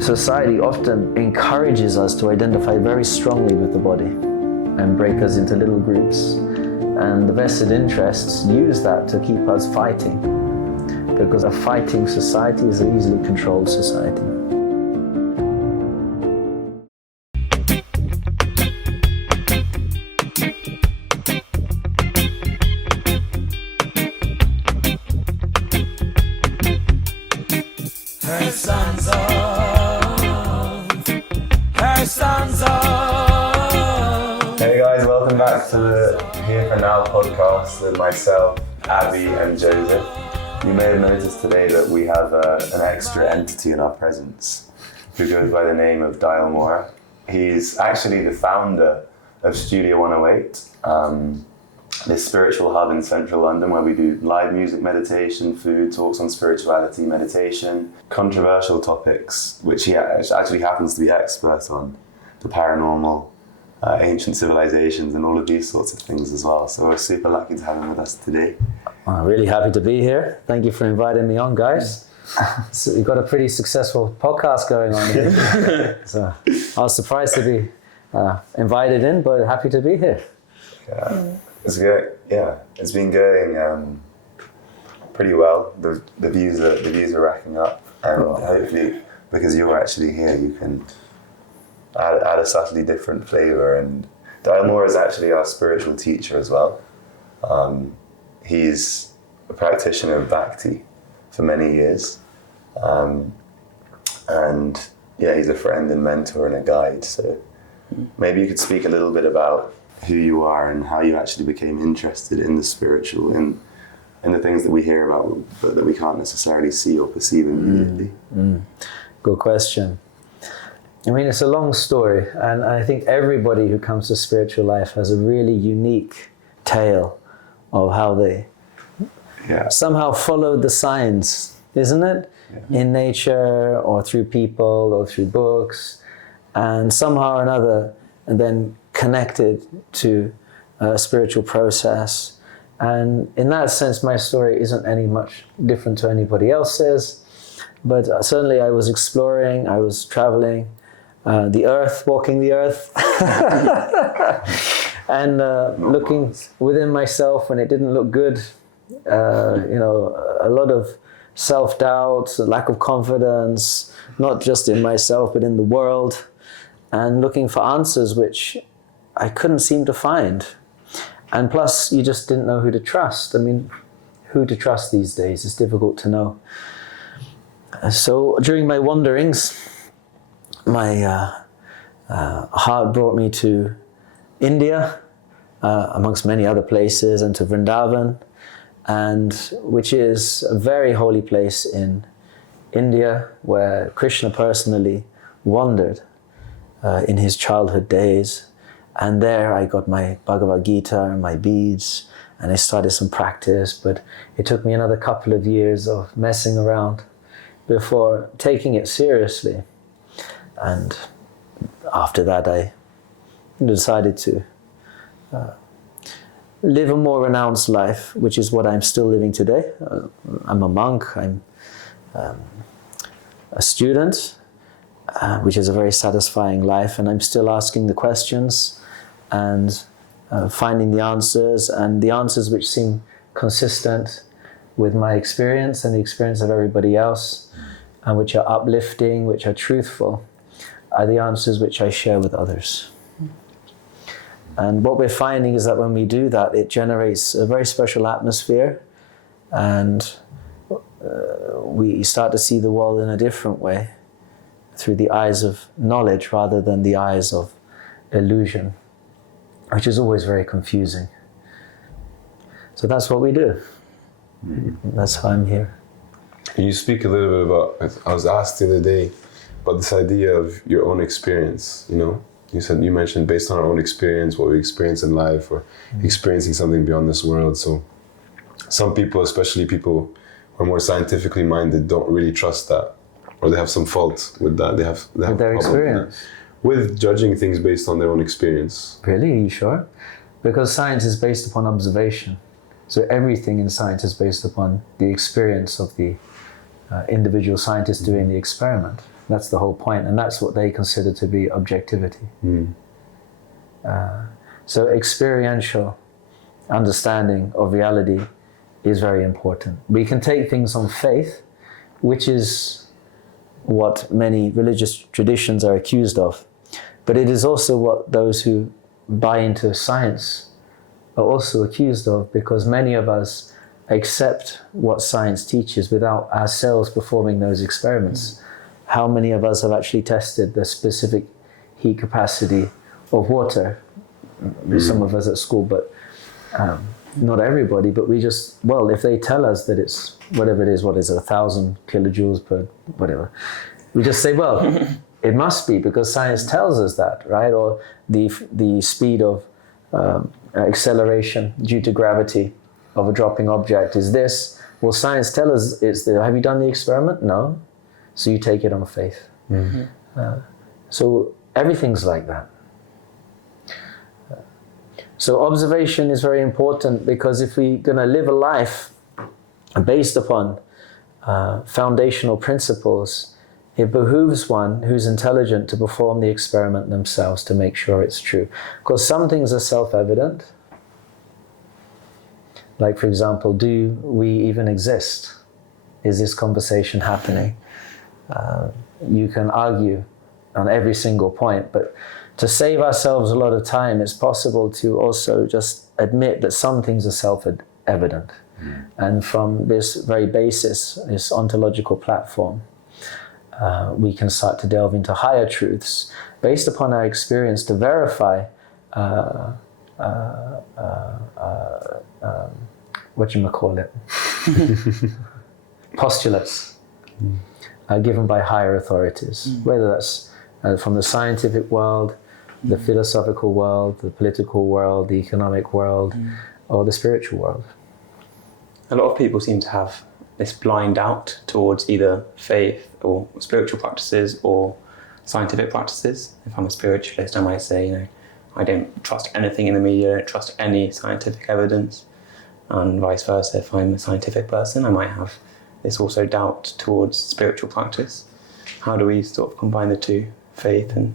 society often encourages us to identify very strongly with the body and break us into little groups. And the vested interests use that to keep us fighting, because a fighting society is an easily controlled society. Hey guys, welcome back to the Here For Now podcast with myself, Abby and Joseph. You may have noticed today that we have an extra entity in our presence who goes by the name of Dayal Mora. He's actually the founder of Studio 108, this spiritual hub in central London where we do live music, meditation, food, talks on spirituality, meditation, controversial topics, which he actually happens to be expert on, the paranormal, ancient civilizations and all of these sorts of things as well. So we're super lucky to have him with us today. I'm really happy to be here. Thank you for inviting me on, guys. So we've got a pretty successful podcast going on here. So I was surprised to be invited in, but happy to be here. Yeah, it's been going pretty well. The views are racking up, and hopefully, because you're actually here, you can add a subtly different flavor. And Dayal Mora is actually our spiritual teacher as well. He's a practitioner of Bhakti for many years. And yeah, he's a friend and mentor and a guide. So maybe you could speak a little bit about who you are and how you actually became interested in the spiritual, in the things that we hear about but that we can't necessarily see or perceive immediately. Good question. I mean, it's a long story, and I think everybody who comes to spiritual life has a really unique tale of how they somehow followed the signs, isn't it? Yeah. In nature, or through people, or through books, and somehow or another, and then connected to a spiritual process. And in that sense, my story isn't any much different to anybody else's, but certainly I was exploring, I was traveling, the earth, walking the earth, and looking within myself when it didn't look good. A lot of self-doubt, lack of confidence, not just in myself but in the world, and looking for answers which I couldn't seem to find. And plus, you just didn't know who to trust. I mean, who to trust these days is difficult to know. So during my wanderings, my heart brought me to India, amongst many other places, and to Vrindavan, and which is a very holy place in India where Krishna personally wandered in his childhood days. And there I got my Bhagavad Gita and my beads, and I started some practice, but it took me another couple of years of messing around before taking it seriously. And after that, I decided to live a more renounced life, which is what I'm still living today. I'm a monk, I'm a student, which is a very satisfying life, and I'm still asking the questions and finding the answers, and the answers which seem consistent with my experience and the experience of everybody else, and which are uplifting, which are truthful, are the answers which I share with others. And what we're finding is that when we do that, it generates a very special atmosphere, and we start to see the world in a different way, through the eyes of knowledge rather than the eyes of illusion, which is always very confusing. So that's what we do. That's how I'm here. Can you speak a little bit about, I was asked the other day about this idea of your own experience, you know? You mentioned based on our own experience, what we experience in life, or experiencing something beyond this world. So some people, especially people who are more scientifically minded, don't really trust that, or they have some fault with that. They have with their experience. With judging things based on their own experience. Really? Are you sure? Because science is based upon observation. So everything in science is based upon the experience of the individual scientist doing the experiment. That's the whole point, and that's what they consider to be objectivity. So experiential understanding of reality is very important. We can take things on faith, which is what many religious traditions are accused of, but it is also what those who buy into science are also accused of, because many of us accept what science teaches without ourselves performing those experiments. How many of us have actually tested the specific heat capacity of water? Some of us at school, but not everybody. But we just, well, if they tell us that it's whatever it is, what is it, 1,000 kilojoules per whatever, we just say, well, it must be because science tells us that, right? Or the speed of acceleration due to gravity of a dropping object is this. Well, science tells us it's there. Have you done the experiment? No. So you take it on faith. So everything's like that. So observation is very important, because if we're going to live a life based upon foundational principles, it behooves one who's intelligent to perform the experiment themselves to make sure it's true. Because some things are self-evident. Like, for example, do we even exist? Is this conversation happening? You can argue on every single point, but to save ourselves a lot of time, it's possible to also just admit that some things are self-evident. And from this very basis, this ontological platform, we can start to delve into higher truths based upon our experience to verify postulates given by higher authorities, whether that's from the scientific world, the philosophical world, the political world, the economic world, or the spiritual world. A lot of people seem to have this blind doubt towards either faith or spiritual practices or scientific practices. If I'm a spiritualist, I might say, I don't trust anything in the media, I don't trust any scientific evidence. And vice versa, if I'm a scientific person, I might have this also doubt towards spiritual practice. How do we sort of combine the two, faith and...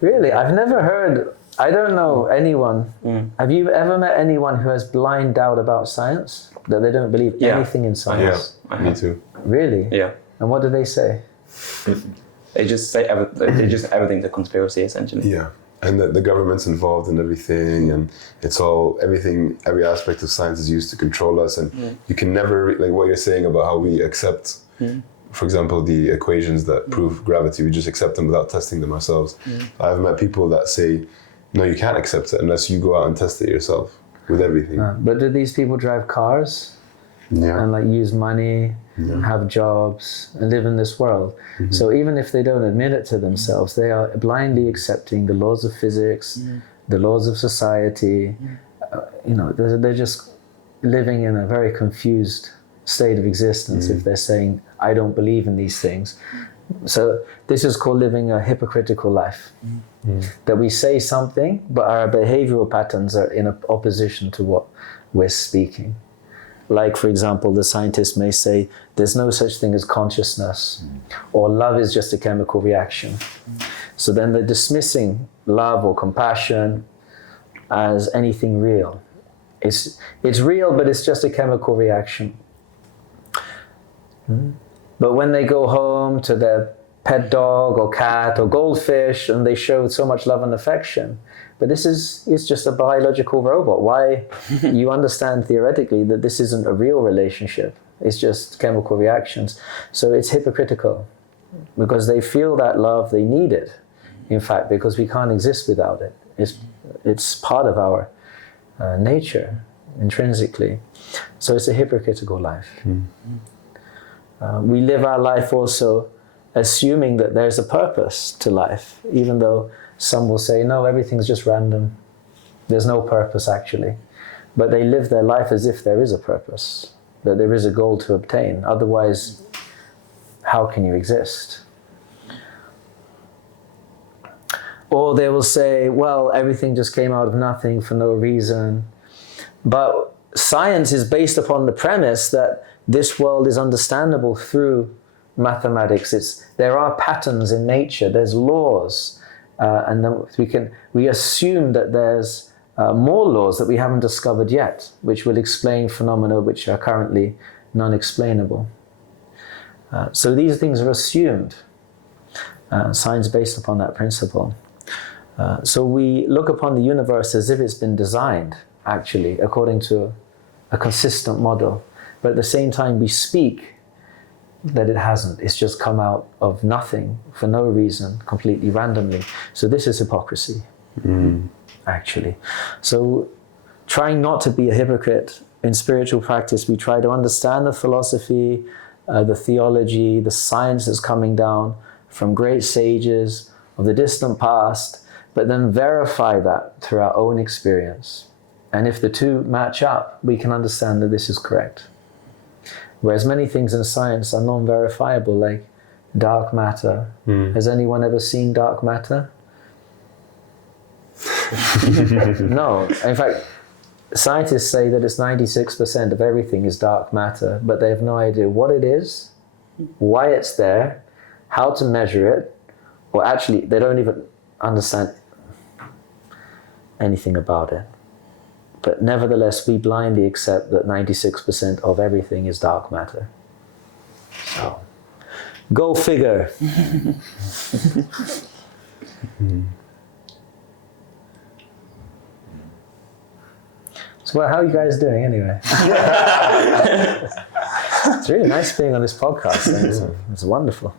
Really, I've never heard, I don't know anyone. Have you ever met anyone who has blind doubt about science? That they don't believe anything in science? Yeah, me too. Really? Yeah. And what do they say? They just say everything's a conspiracy, essentially. Yeah, and the government's involved in everything, and it's all, every aspect of science is used to control us, and you can never, like what you're saying about how we accept, for example, the equations that prove gravity, we just accept them without testing them ourselves. I've met people that say, no, you can't accept it unless you go out and test it yourself with everything. But do these people drive cars? And like use money, have jobs, and live in this world? So even if they don't admit it to themselves, they are blindly accepting the laws of physics, the laws of society. They're just living in a very confused state of existence if they're saying, I don't believe in these things. So this is called living a hypocritical life. That we say something, but our behavioral patterns are in opposition to what we're speaking. Like, for example, the scientists may say there's no such thing as consciousness, or love is just a chemical reaction. So then they're dismissing love or compassion as anything real. It's real, but it's just a chemical reaction. But when they go home to their pet dog or cat or goldfish and they show so much love and affection, but it's just a biological robot. Why? You understand theoretically that this isn't a real relationship. It's just chemical reactions. So it's hypocritical because they feel that love, they need it. In fact, because we can't exist without it. It's part of our nature, intrinsically. So it's a hypocritical life. We live our life also assuming that there's a purpose to life, even though some will say, no, everything's just random. There's no purpose, actually. But they live their life as if there is a purpose, that there is a goal to obtain. Otherwise, how can you exist? Or they will say, well, everything just came out of nothing for no reason. But science is based upon the premise that this world is understandable through mathematics. There are patterns in nature. There's laws, and then we assume that there's more laws that we haven't discovered yet, which will explain phenomena which are currently non-explainable. So these things are assumed. Science based upon that principle. So we look upon the universe as if it's been designed, actually, according to a consistent model. But at the same time, we speak that it hasn't. It's just come out of nothing, for no reason, completely randomly. So this is hypocrisy, actually. So trying not to be a hypocrite in spiritual practice, we try to understand the philosophy, the theology, the science that's coming down from great sages of the distant past, but then verify that through our own experience. And if the two match up, we can understand that this is correct. Whereas many things in science are non-verifiable, like dark matter. Has anyone ever seen dark matter? No. In fact, scientists say that it's 96% of everything is dark matter, but they have no idea what it is, why it's there, how to measure it, or actually they don't even understand anything about it. But nevertheless, we blindly accept that 96% of everything is dark matter. So, go figure. So, well, how are you guys doing anyway? It's really nice being on this podcast. It's wonderful.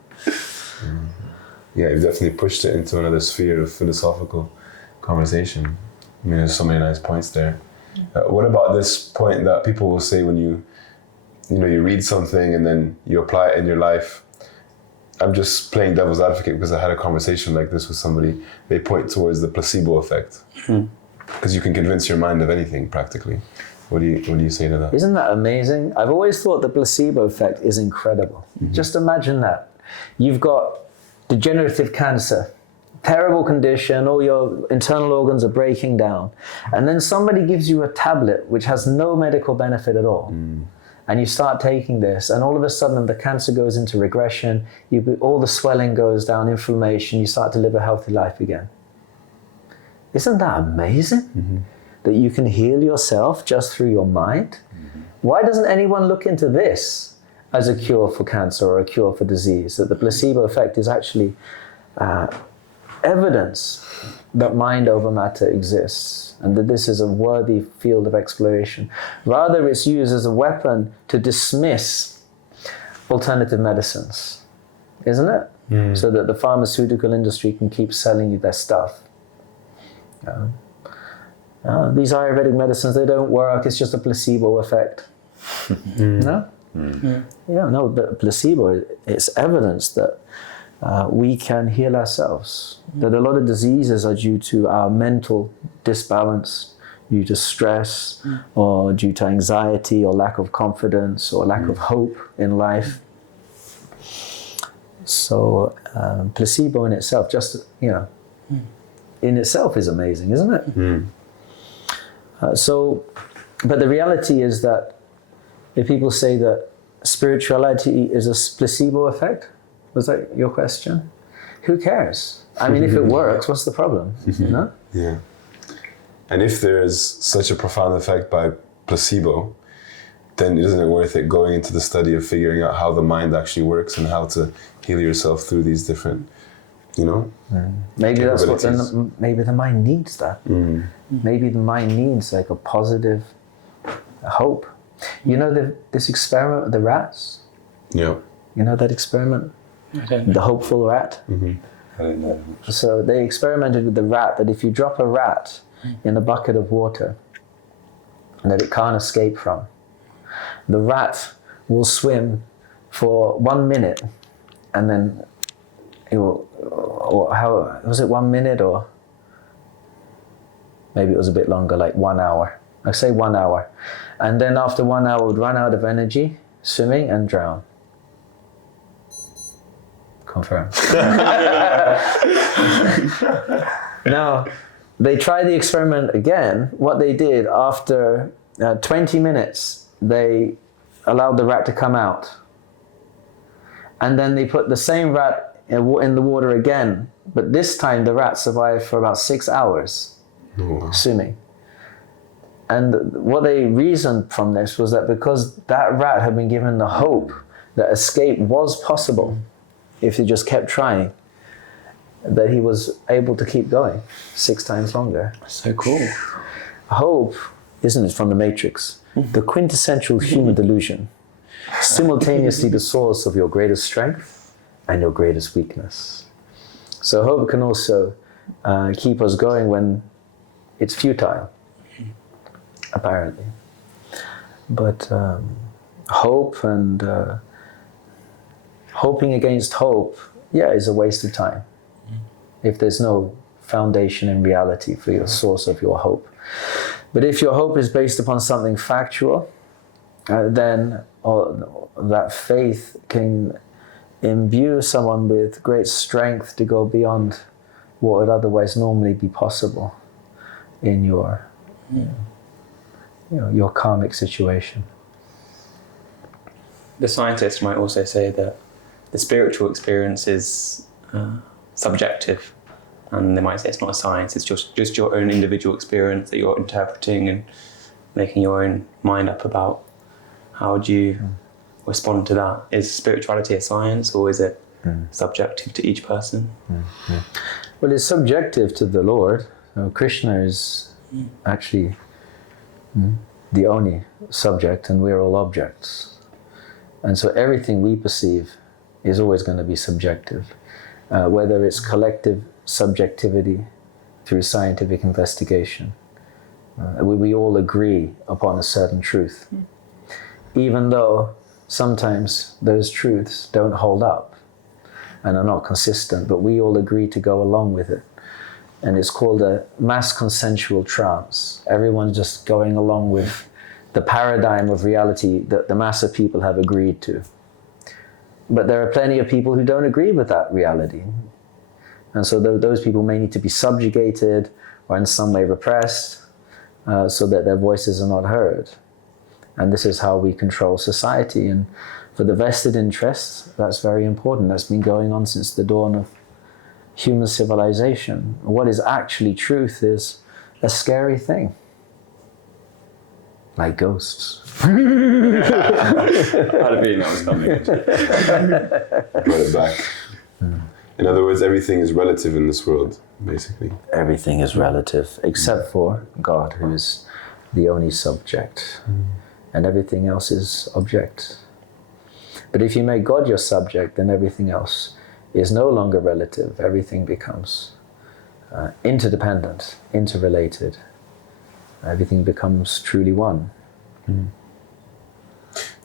Yeah, you've definitely pushed it into another sphere of philosophical conversation. I mean, there's so many nice points there. What about this point that people will say when you read something and then you apply it in your life? I'm just playing devil's advocate because I had a conversation like this with somebody. They point towards the placebo effect. Because you can convince your mind of anything practically. What do you say to that? Isn't that amazing? I've always thought the placebo effect is incredible. Just imagine that. You've got degenerative cancer, terrible condition, all your internal organs are breaking down. And then somebody gives you a tablet which has no medical benefit at all. And you start taking this, and all of a sudden the cancer goes into regression, all the swelling goes down, inflammation, you start to live a healthy life again. Isn't that amazing? That you can heal yourself just through your mind? Why doesn't anyone look into this as a cure for cancer or a cure for disease? That the placebo effect is actually evidence that mind over matter exists, and that this is a worthy field of exploration. Rather, it's used as a weapon to dismiss alternative medicines, isn't it? So that the pharmaceutical industry can keep selling you their stuff. These Ayurvedic medicines, they don't work, it's just a placebo effect. No? Yeah, no, but placebo, it's evidence that we can heal ourselves. That a lot of diseases are due to our mental disbalance, due to stress, or due to anxiety, or lack of confidence, or lack of hope in life. So placebo in itself, just, in itself is amazing, isn't it? But the reality is that if people say that spirituality is a placebo effect, was that your question? Who cares? I mean, if it works, what's the problem? Yeah. And if there is such a profound effect by placebo, then isn't it worth it going into the study of figuring out how the mind actually works and how to heal yourself through these different, Maybe that's what maybe the mind needs that. Maybe the mind needs like a positive hope. This experiment with the rats? Yeah. You know that experiment? I don't know. The hopeful rat? I don't know. So they experimented with the rat, that if you drop a rat in a bucket of water that it can't escape from, the rat will swim for 1 minute, and then it will, or how was it, 1 minute, or maybe it was a bit longer, like 1 hour. I say 1 hour. And then after 1 hour, it would run out of energy, swimming, and drown. Confirmed. Now, they tried the experiment again. What they did, after 20 minutes, they allowed the rat to come out. And then they put the same rat in the water again, but this time the rat survived for about 6 hours, swimming. And what they reasoned from this was that because that rat had been given the hope that escape was possible if he just kept trying, that he was able to keep going 6 times longer. So cool. Hope, isn't it, from the Matrix? The quintessential human delusion, simultaneously the source of your greatest strength and your greatest weakness. So hope can also keep us going when it's futile, apparently. But hope and hoping against hope, is a waste of time if there's no foundation in reality for your source of your hope. But if your hope is based upon something factual, then that faith can imbue someone with great strength to go beyond what would otherwise normally be possible in your, your karmic situation. The scientist might also say that the spiritual experience is subjective, and they might say it's not a science, it's just your own individual experience that you're interpreting and making your own mind up about. How do you respond to that? Is spirituality a science, or is it subjective to each person? Well, it's subjective to the Lord. Krishna is actually the only subject, and we're all objects. And so everything we perceive is always going to be subjective, whether it's collective subjectivity through scientific investigation. We all agree upon a certain truth, even though sometimes those truths don't hold up and are not consistent, but we all agree to go along with it. And it's called a mass consensual trance. Everyone's just going along with the paradigm of reality that the mass of people have agreed to. But there are plenty of people who don't agree with that reality. And so those people may need to be subjugated or in some way repressed so that their voices are not heard. And this is how we control society. And for the vested interests, that's very important. That's been going on since the dawn of human civilization. What is actually truth is a scary thing. Like ghosts. I had a feeling that was coming. Brought it back. In other words, everything is relative in this world, basically. Everything is relative, except for God, who is the only subject. And everything else is object. But if you make God your subject, then everything else is no longer relative. Everything becomes interdependent, interrelated. Everything becomes truly one.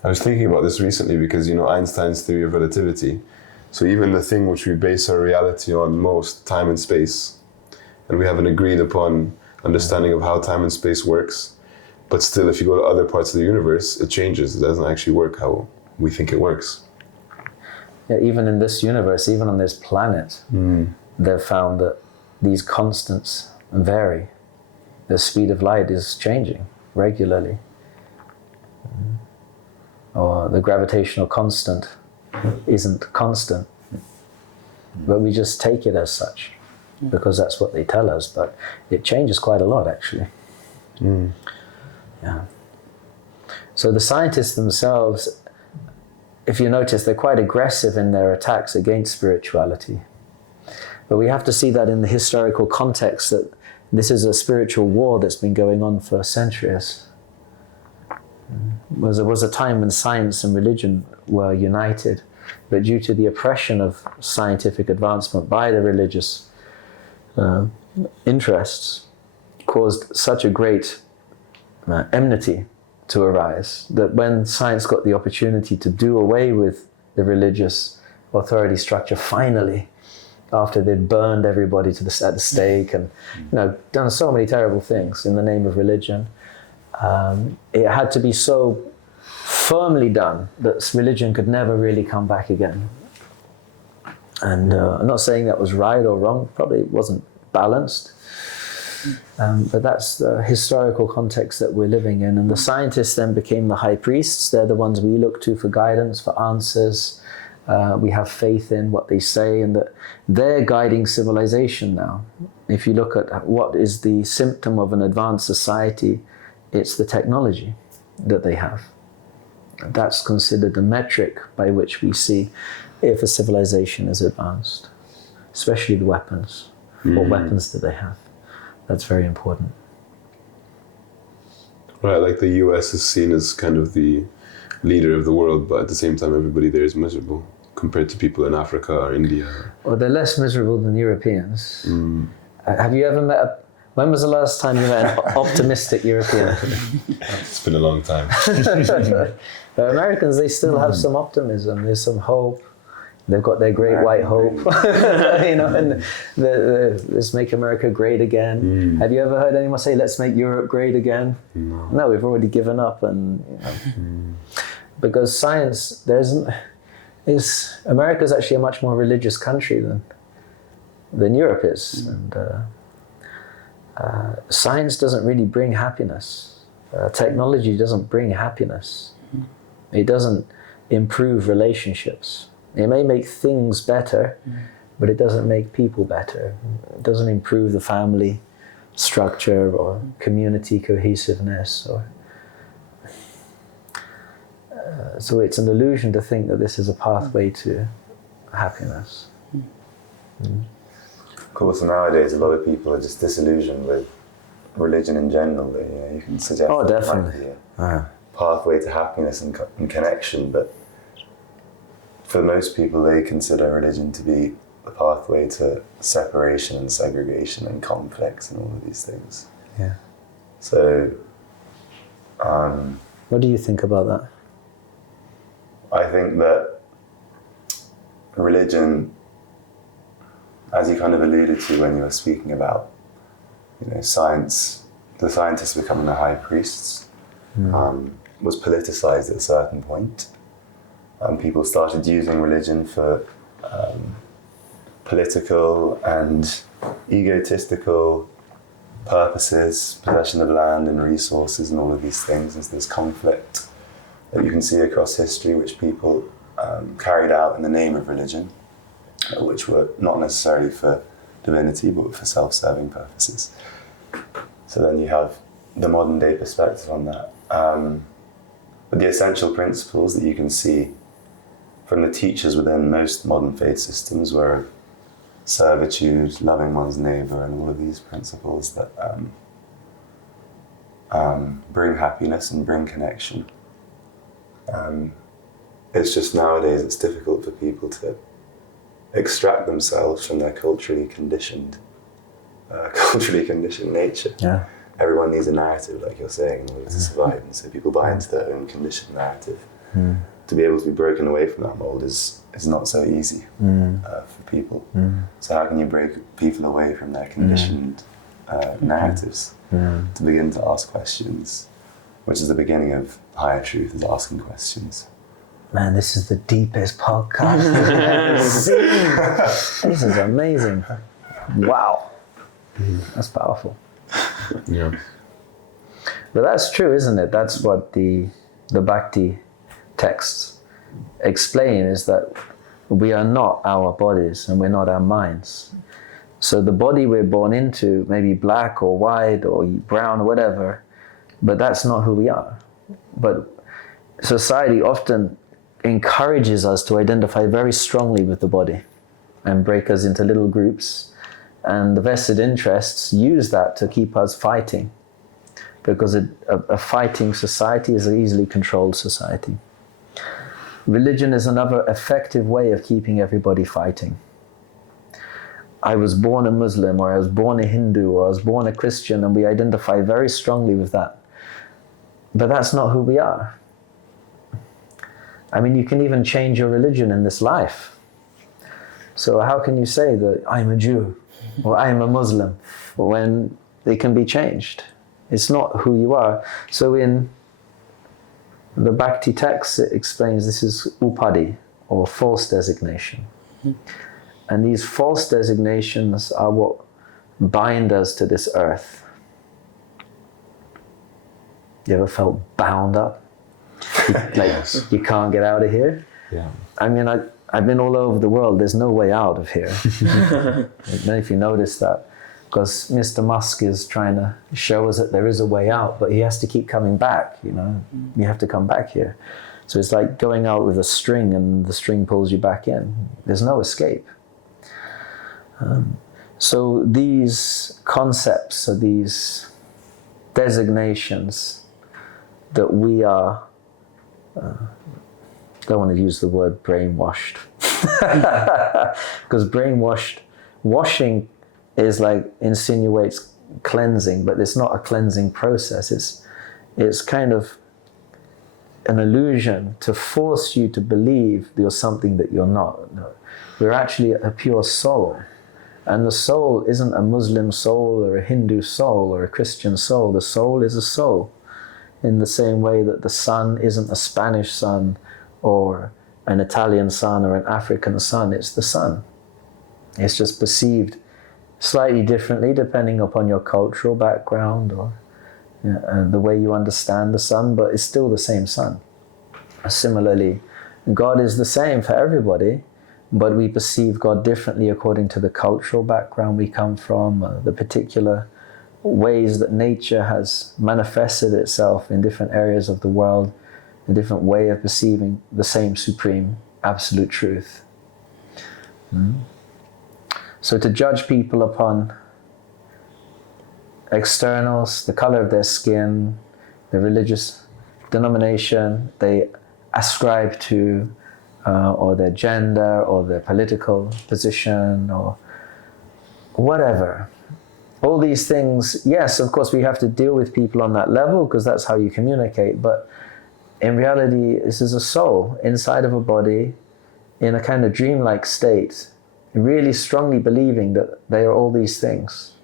I was thinking about this recently because, Einstein's theory of relativity. So even the thing which we base our reality on most, time and space, and we have an agreed upon understanding of how time and space works, but still if you go to other parts of the universe, it changes. It doesn't actually work how we think it works. Yeah, even in this universe, even on this planet, they've found that these constants vary. The speed of light is changing regularly. Or the gravitational constant isn't constant. But we just take it as such because that's what they tell us. But it changes quite a lot, actually. Yeah. So the scientists themselves, if you notice, they're quite aggressive in their attacks against spirituality. But we have to see that in the historical context, that this is a spiritual war that's been going on for centuries. There was a time when science and religion were united, but due to the oppression of scientific advancement by the religious interests, caused such a great enmity to arise that when science got the opportunity to do away with the religious authority structure, finally, after they'd burned everybody at the stake and done so many terrible things in the name of religion, it had to be so firmly done that religion could never really come back again. And I'm not saying that was right or wrong, probably it wasn't balanced, but that's the historical context that we're living in. And the scientists then became the high priests. They're the ones we look to for guidance, for answers, We have faith in what they say, and that they're guiding civilization now. If you look at what is the symptom of an advanced society, it's the technology that they have. That's considered the metric by which we see if a civilization is advanced, especially the weapons. What weapons do they have? That's very important. Right, like the US is seen as kind of the leader of the world, but at the same time everybody there is miserable compared to people in Africa or India. Well, they're less miserable than Europeans. Have you ever met when was the last time you met an optimistic European? It's been a long time. But Americans, they still have some optimism. There's some hope. They've got their great white hope, and let's make America great again. Have you ever heard anyone say, let's make Europe great again? No, we've already given up. And because science, America's actually a much more religious country than Europe is. And science doesn't really bring happiness. Technology doesn't bring happiness. It doesn't improve relationships. It may make things better, but it doesn't make people better. It doesn't improve the family structure or community cohesiveness. So it's an illusion to think that this is a pathway to happiness. Of course, nowadays a lot of people are just disillusioned with religion in general. You can suggest that it might be a pathway to happiness and connection, but for most people, they consider religion to be a pathway to separation and segregation and conflicts and all of these things. Yeah. So, what do you think about that? I think that religion, as you kind of alluded to when you were speaking about, science, the scientists becoming the high priests, was politicized at a certain point. People started using religion for political and egotistical purposes, possession of land and resources and all of these things. There's this conflict that you can see across history, which people carried out in the name of religion, which were not necessarily for divinity, but for self-serving purposes. So then you have the modern day perspective on that. But the essential principles that you can see from the teachers within most modern faith systems were servitude, loving one's neighbour, and all of these principles that bring happiness and bring connection. It's just nowadays it's difficult for people to extract themselves from their culturally conditioned nature. Yeah. Everyone needs a narrative, like you're saying, in order to survive, and so people buy into their own conditioned narrative. To be able to be broken away from that mold is not so easy for people. So how can you break people away from their conditioned narratives to begin to ask questions, which is the beginning of higher truth, is asking questions. Man, this is the deepest podcast I've ever seen. This is amazing. Wow. That's powerful. Yeah. But that's true, isn't it? That's what the Bhakti texts explain, is that we are not our bodies and we're not our minds. So the body we're born into may be black or white or brown or whatever, but that's not who we are. But society often encourages us to identify very strongly with the body and break us into little groups. And the vested interests use that to keep us fighting, because a fighting society is an easily controlled society. Religion is another effective way of keeping everybody fighting. I was born a Muslim, or I was born a Hindu, or I was born a Christian, and we identify very strongly with that. But that's not who we are. I mean, you can even change your religion in this life. So how can you say that I'm a Jew or I'm a Muslim when they can be changed? It's not who you are. So in the Bhakti text, it explains this is upadi, or false designation. And these false designations are what bind us to this earth. You ever felt bound up? Like you can't get out of here? Yeah. I mean, I've been all over the world. There's no way out of here. I don't know if you noticed that, because Mr. Musk is trying to show us that there is a way out, but he has to keep coming back, you know. You have to come back here. So it's like going out with a string and the string pulls you back in. There's no escape. So these concepts are these designations that we are, don't want to use the word brainwashed, because washing is like insinuates cleansing, but it's not a cleansing process. It's kind of an illusion to force you to believe you're something that you're not. No. We're actually a pure soul. And the soul isn't a Muslim soul or a Hindu soul or a Christian soul. The soul is a soul, in the same way that the sun isn't a Spanish sun or an Italian sun or an African sun. It's the sun. It's just perceived slightly differently depending upon your cultural background or the way you understand the sun, but it's still the same sun. Similarly, God is the same for everybody, but we perceive God differently according to the cultural background we come from, the particular ways that nature has manifested itself in different areas of the world, a different way of perceiving the same supreme absolute truth. So to judge people upon externals, the color of their skin, the religious denomination they ascribe to, or their gender, or their political position, or whatever. All these things, yes, of course we have to deal with people on that level because that's how you communicate, but in reality, this is a soul inside of a body in a kind of dreamlike state, really strongly believing that they are all these things.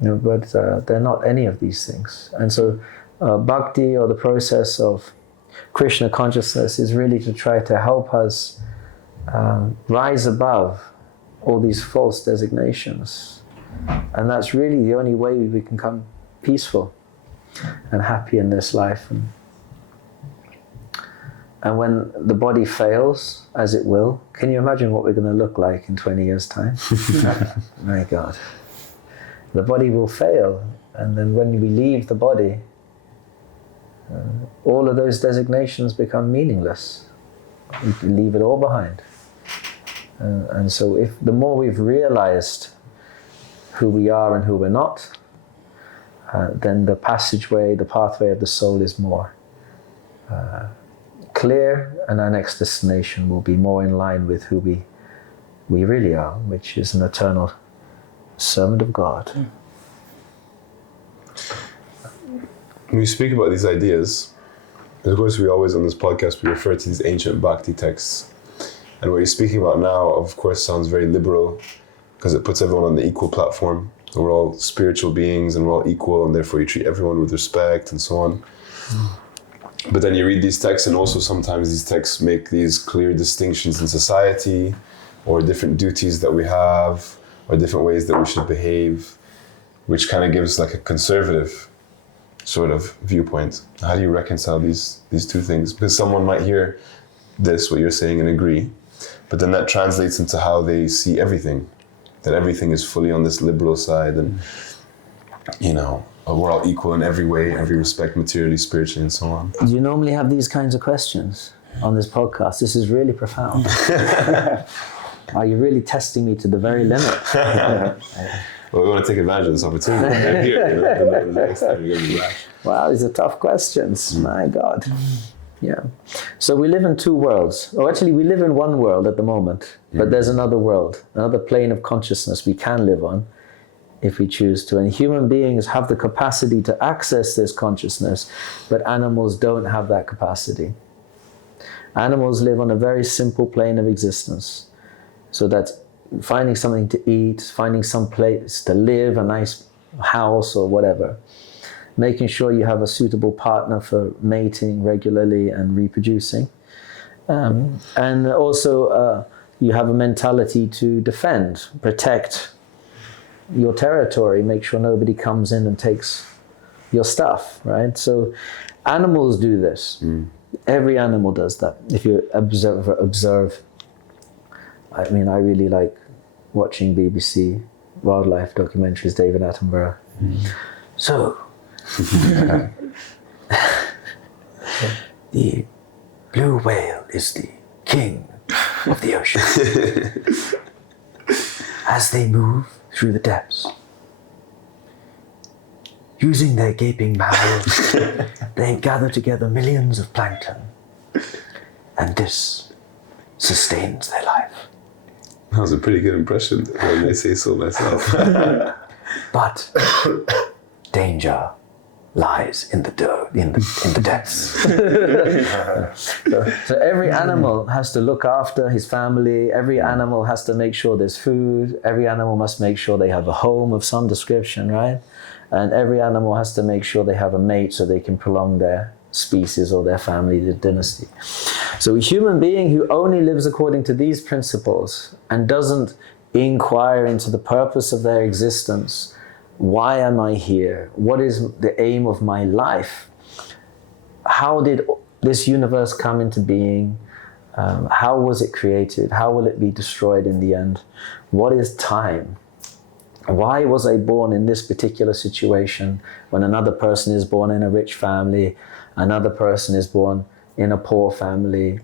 But they're not any of these things. And so bhakti, or the process of Krishna consciousness, is really to try to help us rise above all these false designations. And that's really the only way we can become peaceful and happy in this life. And when the body fails, as it will, can you imagine what we're going to look like in 20 years' time? My God. The body will fail, and then when we leave the body, all of those designations become meaningless. We leave it all behind. And so if the more we've realized who we are and who we're not, then the passageway, the pathway of the soul is more clear, and our next destination will be more in line with who we really are, which is an eternal servant of God. When we speak about these ideas, of course we always on this podcast we refer to these ancient bhakti texts, and what you're speaking about now of course sounds very liberal because it puts everyone on the equal platform. We're all spiritual beings and we're all equal, and therefore you treat everyone with respect and so on. But then you read these texts, and also sometimes these texts make these clear distinctions in society, or different duties that we have, or different ways that we should behave, which kind of gives like a conservative sort of viewpoint. How do you reconcile these two things? Because someone might hear this, what you're saying, and agree, but then that translates into how they see everything, that everything is fully on this liberal side, and we're all equal in every way, every respect, materially, spiritually, and so on. Do you normally have these kinds of questions on this podcast? This is really profound. Are you really testing me to the very limit? Well, we want to take advantage of this opportunity. Here, the next time you're going to be back. Wow, these are tough questions. My God. Yeah. So we live in two worlds. Oh, actually, we live in one world at the moment, but there's another world, another plane of consciousness we can live on if we choose to. And human beings have the capacity to access this consciousness, but animals don't have that capacity. Animals live on a very simple plane of existence. So that's finding something to eat, finding some place to live, a nice house or whatever. Making sure you have a suitable partner for mating regularly and reproducing. And also you have a mentality to defend, protect your territory, make sure nobody comes in and takes your stuff, right? So animals do this. Every animal does that. If you observe I mean, I really like watching BBC wildlife documentaries, David Attenborough. So, the blue whale is the king of the ocean. As they move through the depths, using their gaping mouths, they gather together millions of plankton, and this sustains their life. That was a pretty good impression, if I may say so myself. But danger lies in the depths. So every animal has to look after his family. Every animal has to make sure there's food. Every animal must make sure they have a home of some description, right? And every animal has to make sure they have a mate so they can prolong their species or their family, their dynasty. So a human being who only lives according to these principles and doesn't inquire into the purpose of their existence, why am I here? What is the aim of my life? How did this universe come into being? How was it created? How will it be destroyed in the end? What is time? Why was I born in this particular situation when another person is born in a rich family, another person is born in a poor family,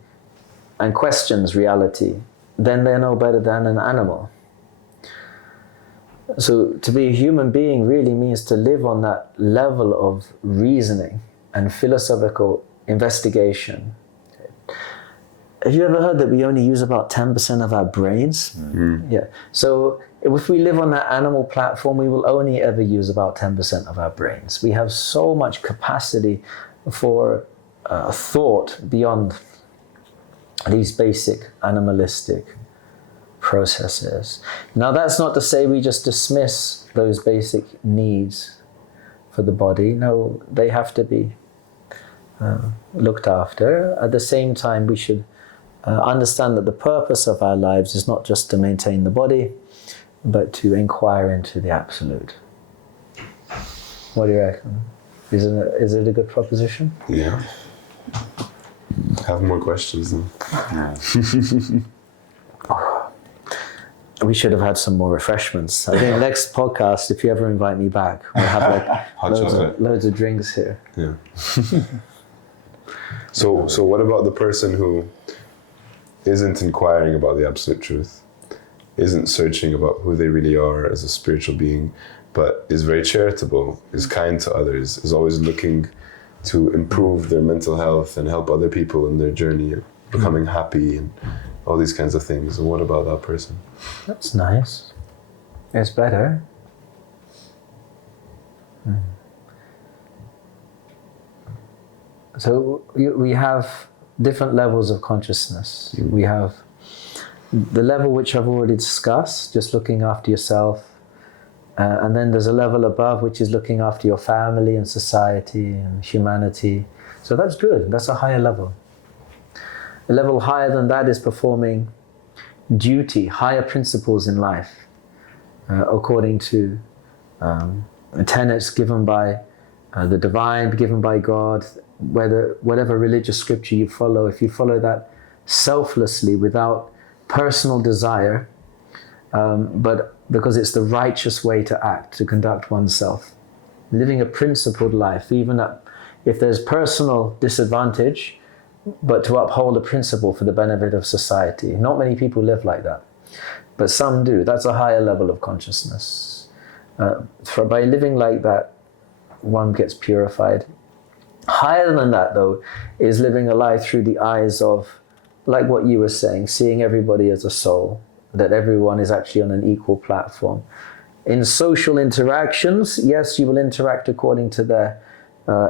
and questions reality? Then they're no better than an animal. So to be a human being really means to live on that level of reasoning and philosophical investigation. Have you ever heard that we only use about 10% of our brains? Yeah. So if we live on that animal platform, we will only ever use about 10% of our brains. We have so much capacity for thought beyond these basic animalistic processes. Now, that's not to say we just dismiss those basic needs for the body. No, they have to be looked after. At the same time, we should understand that the purpose of our lives is not just to maintain the body, but to inquire into the absolute. What do you reckon? Is it a good proposition? Yeah. Have more questions then. We should have had some more refreshments. I think next podcast, if you ever invite me back, we'll have like loads of drinks here. Yeah. So what about the person who isn't inquiring about the absolute truth, isn't searching about who they really are as a spiritual being, but is very charitable, is kind to others, is always looking to improve their mental health and help other people in their journey of becoming happy and all these kinds of things? And what about that person? That's nice. It's better. So we have different levels of consciousness. We have the level which I've already discussed, just looking after yourself. And then there's a level above which is looking after your family and society and humanity. So that's good. That's a higher level. A level higher than that is performing duty, higher principles in life, according to tenets given by the divine, given by God. Whatever religious scripture you follow, if you follow that selflessly without personal desire, but because it's the righteous way to act, to conduct oneself, living a principled life, even if there's personal disadvantage, but to uphold a principle for the benefit of society. Not many people live like that, but some do. That's a higher level of consciousness. By living like that, one gets purified. Higher than that, though, is living a life through the eyes of, like what you were saying, seeing everybody as a soul, that everyone is actually on an equal platform. In social interactions, yes, you will interact according to their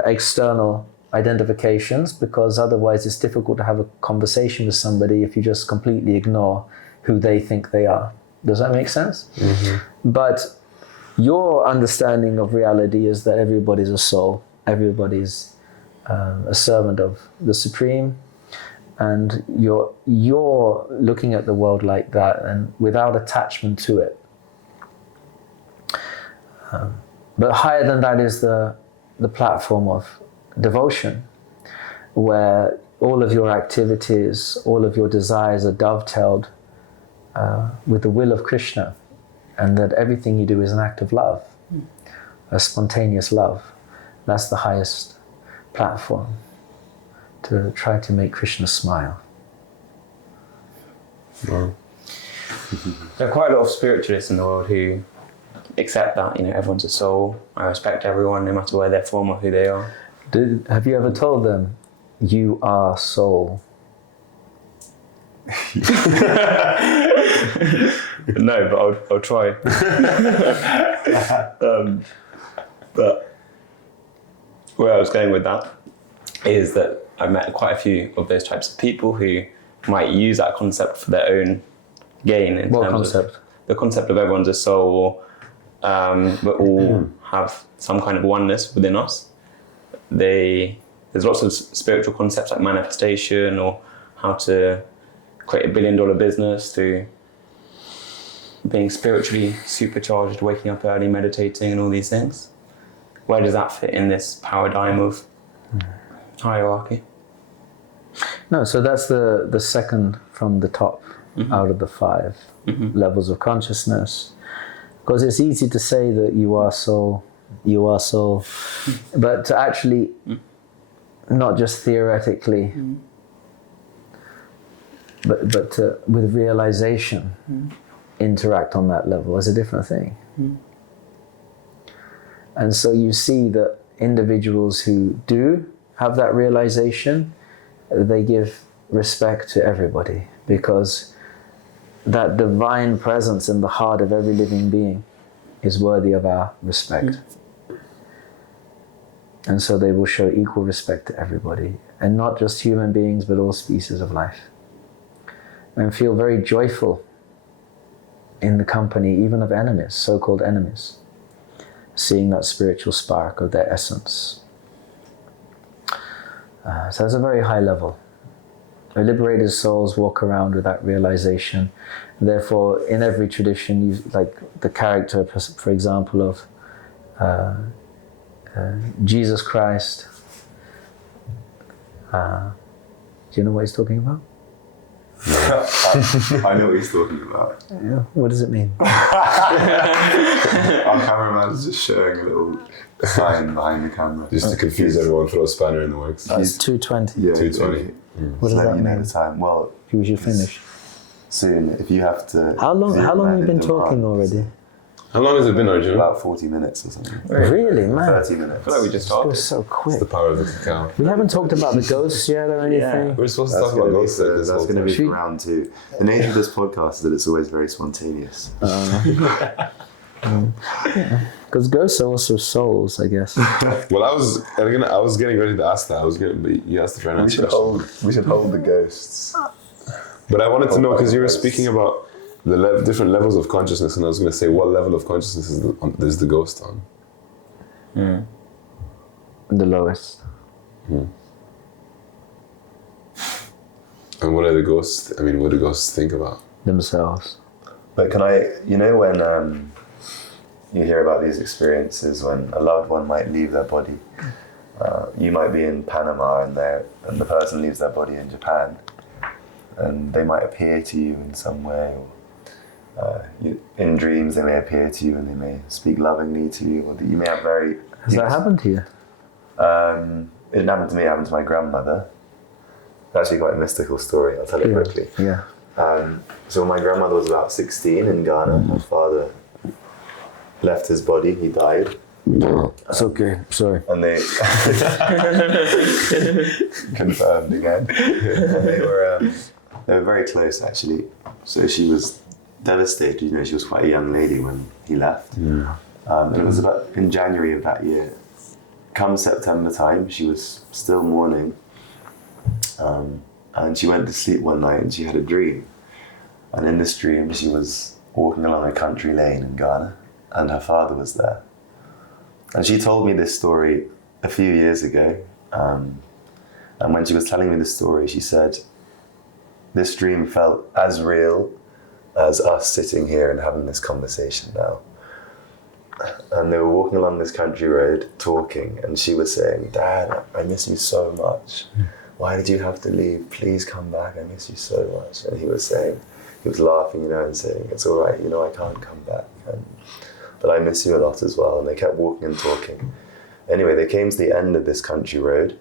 external identifications, because otherwise it's difficult to have a conversation with somebody if you just completely ignore who they think they are. Does that make sense? Mm-hmm. But your understanding of reality is that everybody's a soul, everybody's a servant of the Supreme, and you're looking at the world like that and without attachment to it. But higher than that is the platform of devotion, where all of your activities, all of your desires are dovetailed with the will of Krishna, and that everything you do is an act of love, a spontaneous love. That's the highest platform to try to make Krishna smile. Wow. There are quite a lot of spiritualists in the world who accept that, everyone's a soul. I respect everyone no matter where they're from or who they are. Have you ever told them, you are soul? No, but I'll try. But where I was going with that is that I've met quite a few of those types of people who might use that concept for their own gain. In What terms concept? Of the concept of everyone's a soul, or we all have some kind of oneness within us. There's lots of spiritual concepts like manifestation, or how to create $1 billion business through being spiritually supercharged, waking up early, meditating, and all these things. Where does that fit in this paradigm of hierarchy? No, so that's the second from the top out of the 5 levels of consciousness. Because it's easy to say that you are soul, but to actually, not just theoretically, but to, with realization, interact on that level is a different thing. And so you see that individuals who do have that realization, they give respect to everybody, because that divine presence in the heart of every living being is worthy of our respect. And so they will show equal respect to everybody, and not just human beings, but all species of life. And feel very joyful in the company even of enemies, so-called enemies, seeing that spiritual spark of their essence. So that's a very high level. The liberated souls walk around with that realization. Therefore, in every tradition, you, like the character, for example, of Jesus Christ. Do you know what he's talking about? I know what he's talking about. Yeah. What does it mean? Our cameraman's just showing a little sign behind the camera. Just to confuse everyone, throw a spanner in the works. That's 2:20. Yeah, 2:20. What does that you know mean? the time. Well, We should finish. soon. If you have to. How long have you been talking already? How long has it been, Arjun? About 40 minutes or something. Really, man? 30 minutes. I feel like we just It started. was so It's quick. the power of the cacao. We haven't talked about the ghosts yet or anything. We're supposed to That's talk about going ghosts like this whole to time. be Should- for round 2. The nature of this podcast is that it's always very spontaneous. Because ghosts are also souls, I guess. Well, I was getting ready to ask that. But you asked the friend. We should hold the ghosts. But I wanted to know, because you were speaking about the different levels of consciousness, and I was going to say, what level of consciousness is the ghost on? The lowest. And what are the ghosts? I mean, what do ghosts think about? Themselves. But can I, when you hear about these experiences when a loved one might leave their body, you might be in Panama and the person leaves their body in Japan, and they might appear to you in some way, or in dreams they may appear to you and they may speak lovingly to you, or that you may have very... Has that happened to you? It didn't happen to me, it happened to my grandmother. It's actually quite a mystical story, I'll tell it quickly. Yeah. So when my grandmother was about 16 in Ghana, my father left his body, he died. It's okay, sorry. And they confirmed again. And they were very close actually. So she was devastated, she was quite a young lady when he left. And it was about in January of that year. Come September time, she was still mourning. And she went to sleep one night and she had a dream. And in this dream, she was walking along a country lane in Ghana and her father was there. And she told me this story a few years ago. And when she was telling me the story, she said, this dream felt as real as us sitting here and having this conversation now. And they were walking along this country road talking, and she was saying, Dad, I miss you so much. Why did you have to leave? Please come back, I miss you so much. And he was saying, he was laughing, you know, and saying, it's all right, you know, I can't come back, but I miss you a lot as well. And they kept walking and talking. Anyway, they came to the end of this country road,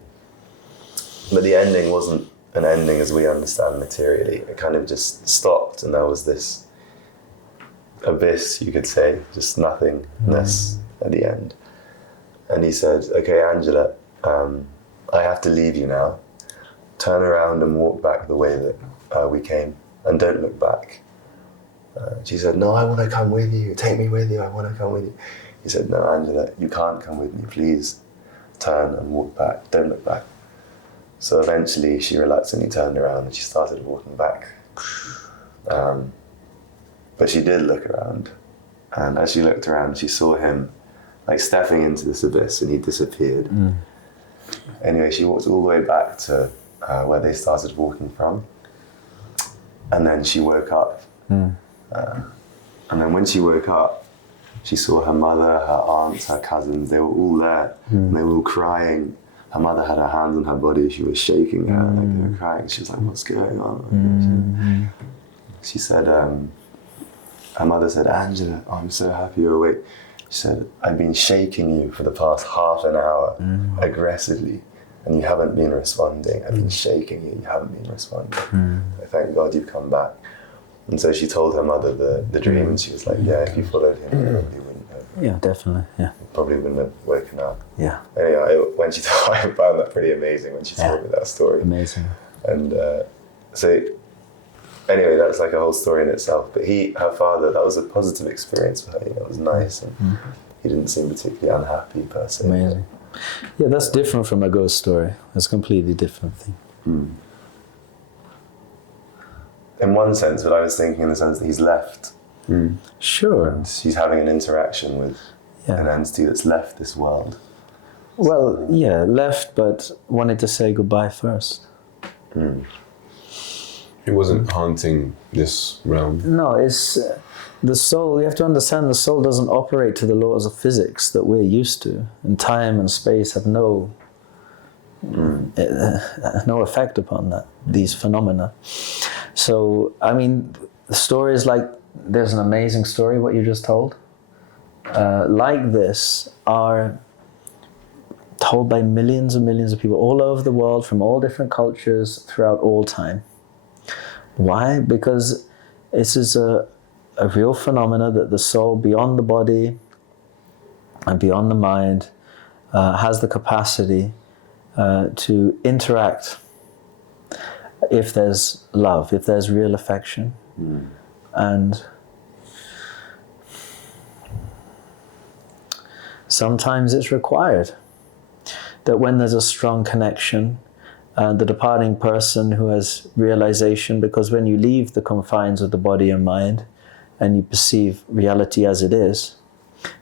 but the ending wasn't an ending as we understand materially. It kind of just stopped, and there was this abyss, you could say, just nothingness at the end. And he said, okay, Angela, I have to leave you now. Turn around and walk back the way that we came, and don't look back. She said, no, I want to come with you. Take me with you. I want to come with you. He said, no, Angela, you can't come with me. Please turn and walk back. Don't look back. So eventually she reluctantly turned around and she started walking back. But she did look around. And as she looked around, she saw him like stepping into this abyss, and he disappeared. Anyway, she walked all the way back to where they started walking from. And then she woke up. And then when she woke up, she saw her mother, her aunts, her cousins. They were all there. And they were all crying. Her mother had her hands on her body. She was shaking her, like they were crying. She was like, what's going on? She said, her mother said, Angela, oh, I'm so happy you're awake. She said, I've been shaking you for the past half an hour aggressively, and you haven't been responding. I've been shaking you, you haven't been responding. Thank God you've come back. And so she told her mother the dream, and she was like, yeah, if you followed him, you probably wouldn't have. Yeah, definitely, yeah. Probably wouldn't have woken up. Yeah. Anyway, when she told, I found that pretty amazing when she told me that story. Amazing. And so, anyway, that's like a whole story in itself. But her father, that was a positive experience for her. You know, it was nice, and he didn't seem particularly unhappy per se. Amazing. Yeah, that's different from a ghost story. It's a completely different thing. In one sense, but I was thinking in the sense that he's left. Sure. And he's having an interaction with an entity that's left this world. Well, yeah, left, but wanted to say goodbye first. He wasn't haunting this realm. No, it's the soul. You have to understand the soul doesn't operate to the laws of physics that we're used to, and time and space have no effect upon that. These phenomena. So, I mean, the stories like there's an amazing story what you just told. Like this are told by millions and millions of people all over the world from all different cultures throughout all time. Why? Because this is a real phenomena that the soul beyond the body and beyond the mind has the capacity to interact if there's love, if there's real affection. And sometimes it's required that when there's a strong connection, the departing person who has realization, because when you leave the confines of the body and mind and you perceive reality as it is,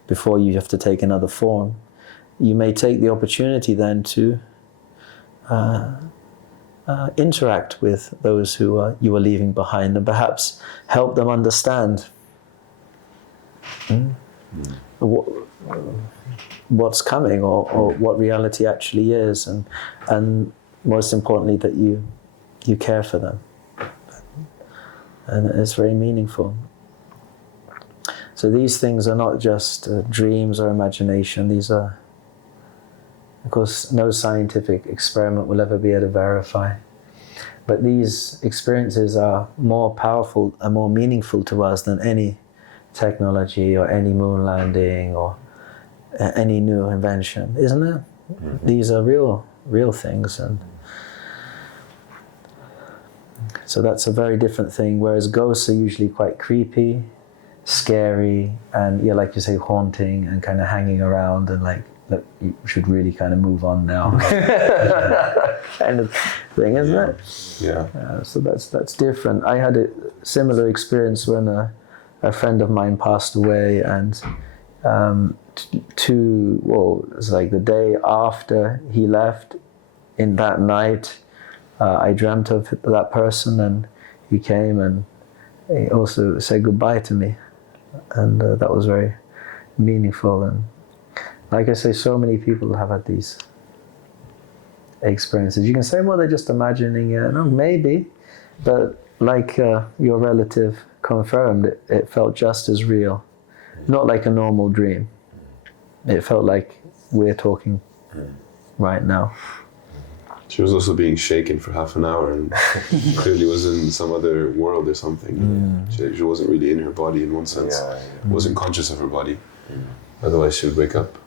before you have to take another form, you may take the opportunity then to interact with those who you are leaving behind, and perhaps help them understand what's coming, or what reality actually is, and most importantly that you care for them, and it's very meaningful. So these things are not just dreams or imagination. These are, of course, no scientific experiment will ever be able to verify. But these experiences are more powerful and more meaningful to us than any technology or any moon landing or any new invention, isn't it? These are real things, and so that's a very different thing. Whereas ghosts are usually quite creepy, scary, and like you say, haunting and kind of hanging around and like, look, you should really kind of move on now, kind of thing, isn't it? Yeah. So that's different. I had a similar experience when a friend of mine passed away, and it was like the day after he left. In that night, I dreamt of that person, and he came and he also said goodbye to me, and that was very meaningful. And like I say, so many people have had these experiences. You can say, well, they're just imagining it. No, maybe, but like your relative confirmed, it felt just as real. Not like a normal dream. It felt like we're talking right now. She was also being shaken for half an hour and clearly was in some other world or something. She wasn't really in her body in one sense. Wasn't conscious of her body. Otherwise she would wake up.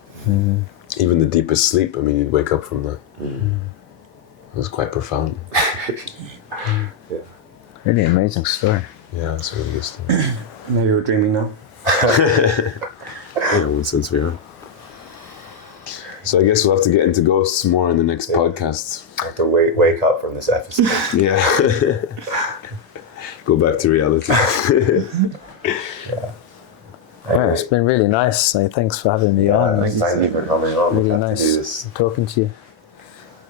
Even the deepest sleep, I mean, you'd wake up from that. It was quite profound. Really amazing story. Yeah, it's a really good story. Maybe you're dreaming now. In one sense we are. So I guess we'll have to get into ghosts more in the next podcast. I have to wake up from this episode. Yeah. Go back to reality. Yeah, it's been really nice. So thanks for having me on. Thank you for coming on. Really We have to nice do this. talking to you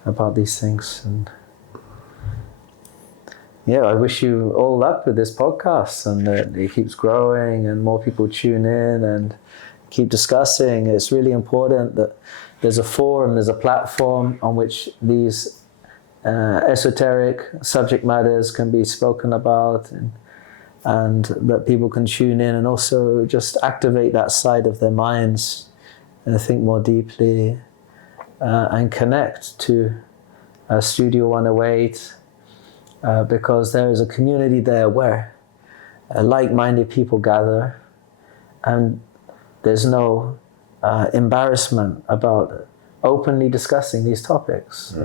about these things. And yeah, I wish you all luck with this podcast and that it keeps growing and more people tune in and keep discussing. It's really important that there's a forum, there's a platform on which these esoteric subject matters can be spoken about, and that people can tune in and also just activate that side of their minds and think more deeply and connect to Studio 108 because there is a community there where like-minded people gather, and there's no embarrassment about openly discussing these topics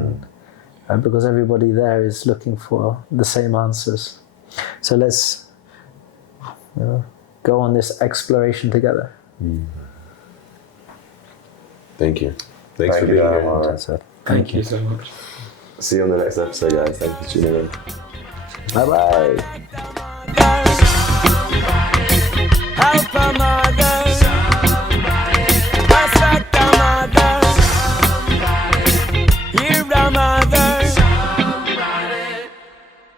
because everybody there is looking for the same answers. So let's go on this exploration together. Thank you. Thanks for being Dayal here. Mora. Thank you so much. See you on the next episode, guys. Thank you for tuning in. Bye-bye. Alpha Mother.